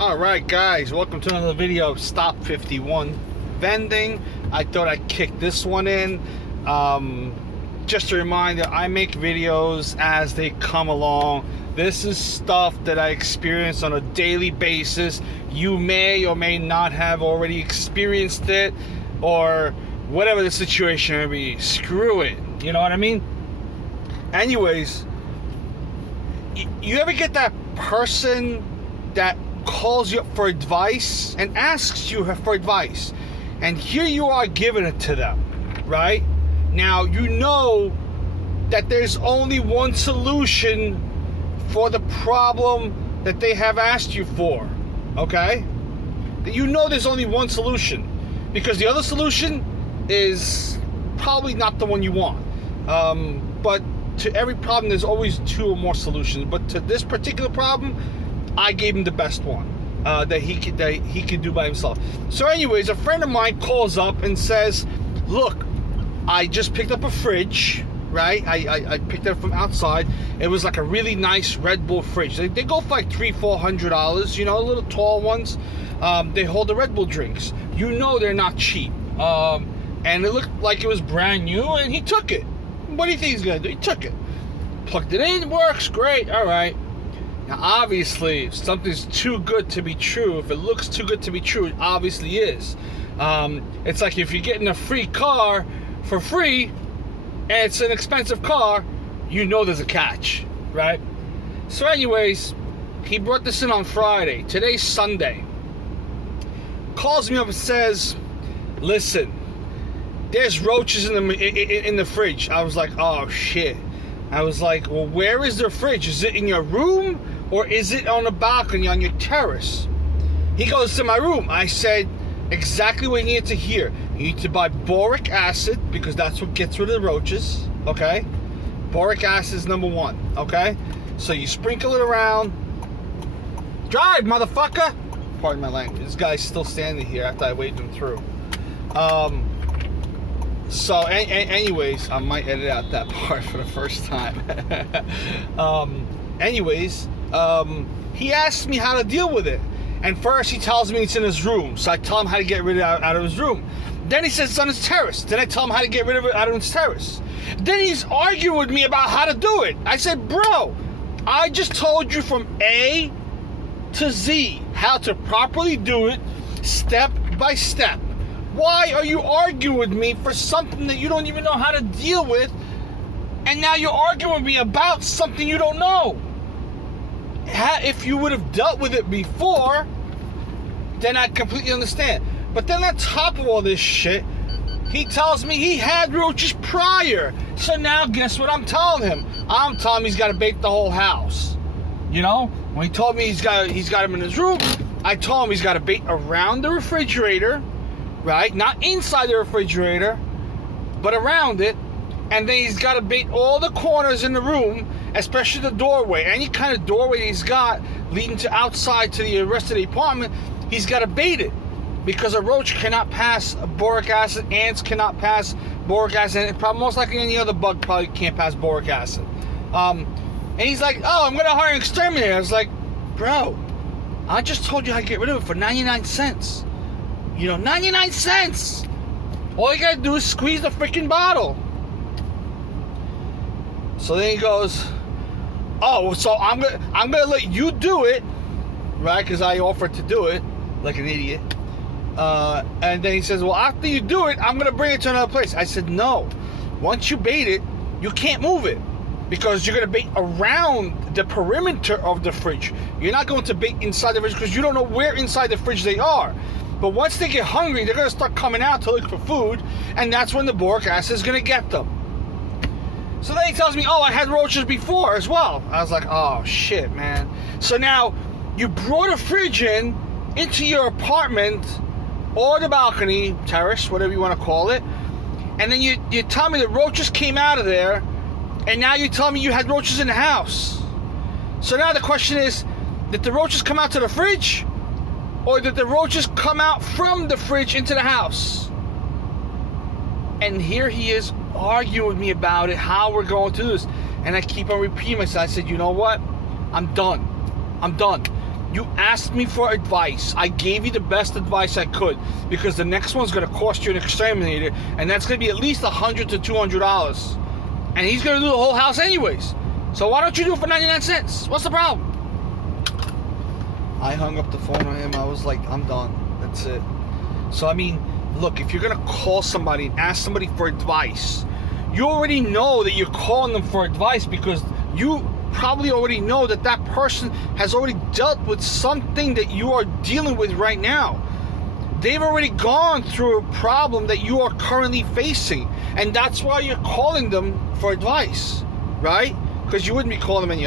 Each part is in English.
Alright guys, welcome to another video of Stop 51 Vending. I thought I'd kick this one in. Just a reminder, I make videos as they come along. This is stuff that I experience on a daily basis. You may or may not have already experienced it, or whatever the situation may be. Screw it, you know what I mean? Anyways, you ever get that person that calls you up for advice and asks you for advice, and here you are giving it to them, right? Now you know that there's only one solution for the problem that they have asked you for, okay? That you know there's only one solution, because the other solution is probably not the one you want. But to every problem there's always two or more solutions, but to this particular problem I gave him the best one that he could do by himself. So anyways, a friend of mine calls up and says, look, I just picked up a fridge, right? I picked it up from outside. It was like a really nice Red Bull fridge. They go for like $300-400, you know, little tall ones. They hold the Red Bull drinks. You know they're not cheap. And it looked like it was brand new, and he took it. What do you think he's gonna do? He took it. Plugged it in, works, great, alright. Now obviously, if something's too good to be true, if it looks too good to be true, it obviously is. It's like if you're getting a free car for free, and it's an expensive car, you know there's a catch, right? So anyways, he brought this in on Friday. Today's Sunday. Calls me up and says, listen, there's roaches in the fridge. I was like, oh shit. I was like, well, where is the fridge? Is it in your room, or is it on the balcony on your terrace? He goes, to my room. I said, exactly what you need to hear. You need to buy boric acid, because that's what gets rid of the roaches, okay? Boric acid is number one, okay? So you sprinkle it around. Drive, motherfucker! Pardon my language. This guy's still standing here after I waved him through. So anyways, I might edit out that part for the first time. He asked me how to deal with it. And first he tells me it's in his room. So I tell him how to get rid of it out of his room. Then he says it's on his terrace. Then I tell him how to get rid of it out of his terrace. Then he's arguing with me about how to do it. I said, bro, I just told you from A to Z how to properly do it, step by step. Why are you arguing with me for something that you don't even know how to deal with, and now you're arguing with me about something you don't know? If you would have dealt with it before, then I'd completely understand. But then on top of all this shit, he tells me he had roaches prior. So now guess what I'm telling him? I'm telling him he's got to bait the whole house. You know? When he told me he's got him in his room, I told him he's got to bait around the refrigerator, right? Not inside the refrigerator, but around it. And then he's got to bait all the corners in the room, especially the doorway. Any kind of doorway he's got leading to outside to the rest of the apartment, he's got to bait it. Because a roach cannot pass boric acid, ants cannot pass boric acid, and probably most likely any other bug probably can't pass boric acid. And he's like, oh, I'm going to hire an exterminator. I was like, bro, I just told you how to get rid of it for 99 cents. You know, 99 cents. All you gotta do is squeeze the freaking bottle. So then he goes, oh, so I'm gonna let you do it, right? Because I offered to do it, like an idiot. And then he says, well, after you do it, I'm gonna bring it to another place. I said, no. Once you bait it, you can't move it, because you're gonna bait around the perimeter of the fridge. You're not going to bait inside the fridge, because you don't know where inside the fridge they are. But once they get hungry, they're going to start coming out to look for food, and that's when the boric acid is going to get them. So then he tells me, oh, I had roaches before as well. I was like, oh, shit, man. So now you brought a fridge into your apartment or the balcony, terrace, whatever you want to call it, and then you tell me the roaches came out of there, and now you tell me you had roaches in the house. So now the question is, did the roaches come out to the fridge? Or did the roaches come out from the fridge into the house? And here he is arguing with me about it, how we're going to do this. And I keep on repeating myself. I said, you know what? I'm done. You asked me for advice. I gave you the best advice I could, because the next one's going to cost you an exterminator, and that's going to be at least $100 to $200. And he's going to do the whole house anyways. So why don't you do it for 99 cents? What's the problem? I hung up the phone on him. I was like, I'm done. That's it. So, I mean, look, if you're going to call somebody and ask somebody for advice, you already know that you're calling them for advice, because you probably already know that that person has already dealt with something that you are dealing with right now. They've already gone through a problem that you are currently facing, and that's why you're calling them for advice, right? Because you wouldn't be calling them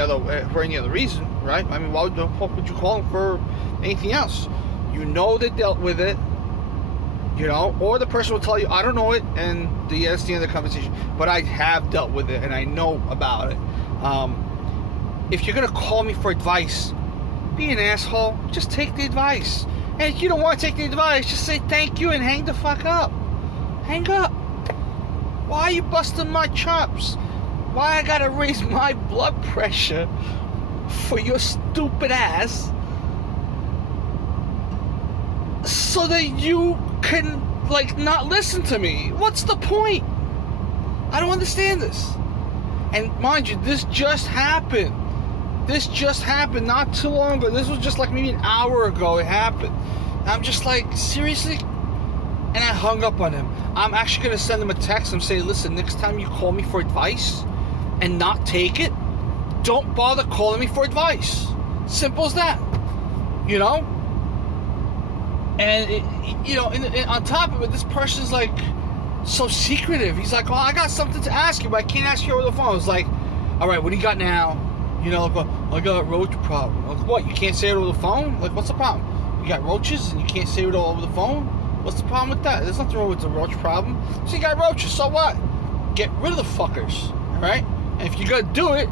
for any other reason, right? I mean, why the fuck would you call them for anything else? You know they dealt with it, you know, or the person will tell you, I don't know it, and that's the end of the conversation. But I have dealt with it, and I know about it. If you're going to call me for advice, be an asshole. Just take the advice. And if you don't want to take the advice, just say thank you and hang the fuck up. Hang up. Why are you busting my chops? Why I gotta raise my blood pressure for your stupid ass so that you can, like, not listen to me? What's the point? I don't understand this. And mind you, this just happened. This just happened not too long ago. This was just like maybe an hour ago it happened. And I'm just like, seriously? And I hung up on him. I'm actually going to send him a text and say, listen, next time you call me for advice and not take it, don't bother calling me for advice. Simple as that. You know? And, on top of it, this person's like so secretive. He's like, well, I got something to ask you, but I can't ask you over the phone. I was like, all right, what do you got now? You know, like, I got a roach problem. Like, what, you can't say it over the phone? Like, what's the problem? You got roaches and you can't say it all over the phone? What's the problem with that? There's nothing wrong with the roach problem. So you got roaches, so what? Get rid of the fuckers, all right? And if you gotta do it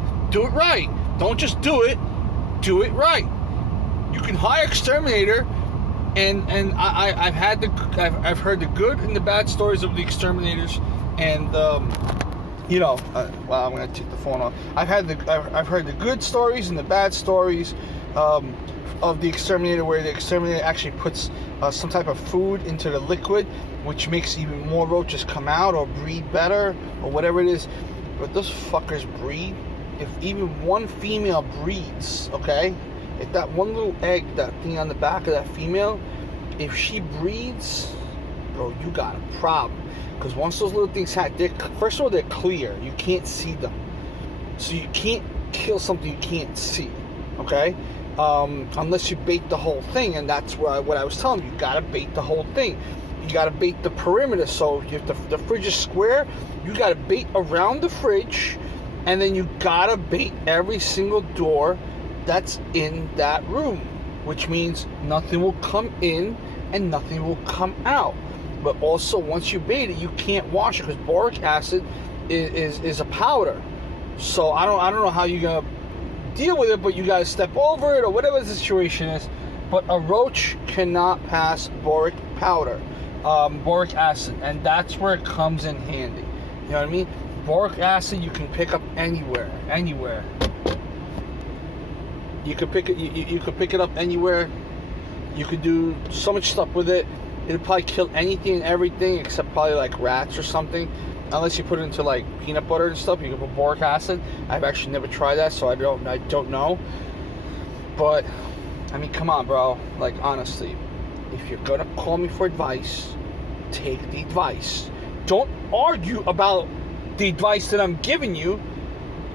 right. Don't just do it right. You can hire exterminator, and I've heard the good and the bad stories of the exterminators, and well, I'm gonna take the phone off. I've heard the good stories and the bad stories of the exterminator, where the exterminator actually puts some type of food into the liquid, which makes even more roaches come out or breed better or whatever it is. But those fuckers breed. If even one female breeds, okay, if that one little egg, that thing on the back of that female, if she breeds, bro, you got a problem. Because once those little things first of all, they're clear. You can't see them. So you can't kill something you can't see, okay? Unless you bait the whole thing, and that's what I was telling you. You gotta bait the whole thing. You gotta bait the perimeter. So if the fridge is square, you gotta bait around the fridge, and then you gotta bait every single door that's in that room, which means nothing will come in and nothing will come out. But also, once you bait it, you can't wash it, because boric acid is a powder. So I don't know how you're gonna deal with it, but you gotta step over it or whatever the situation is. But a roach cannot pass boric powder, boric acid, and that's where it comes in handy. You know what I mean? Boric acid you can pick up anywhere. You could pick it. You could pick it up anywhere. You could do so much stuff with it. It'll probably kill anything and everything except probably like rats or something. Unless you put it into like peanut butter and stuff, you can put boric acid. I've actually never tried that, so I don't know. But I mean, come on, bro. Like, honestly, if you're gonna call me for advice, take the advice. Don't argue about the advice that I'm giving you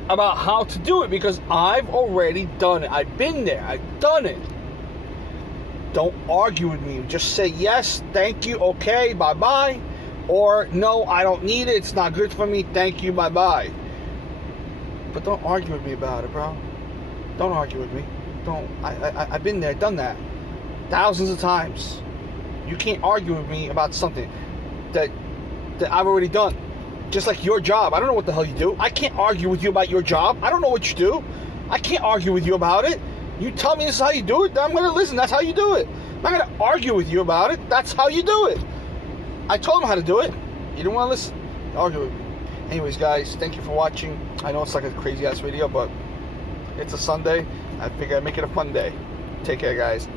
about how to do it, because I've already done it. I've been there. I've done it. Don't argue with me. Just say yes, thank you, okay, bye-bye. Or, no, I don't need it. It's not good for me. Thank you, bye-bye. But don't argue with me about it, bro. Don't argue with me. Don't. I've been there, done that. Thousands of times. You can't argue with me about something that I've already done. Just like your job. I don't know what the hell you do. I can't argue with you about your job. I don't know what you do. I can't argue with you about it. You tell me this is how you do it, then I'm going to listen. That's how you do it. I'm not going to argue with you about it. That's how you do it. I told him how to do it. You didn't want to listen. Argue with me. Anyways, guys, thank you for watching. I know it's like a crazy-ass video, but it's a Sunday. I figured I'd make it a fun day. Take care, guys.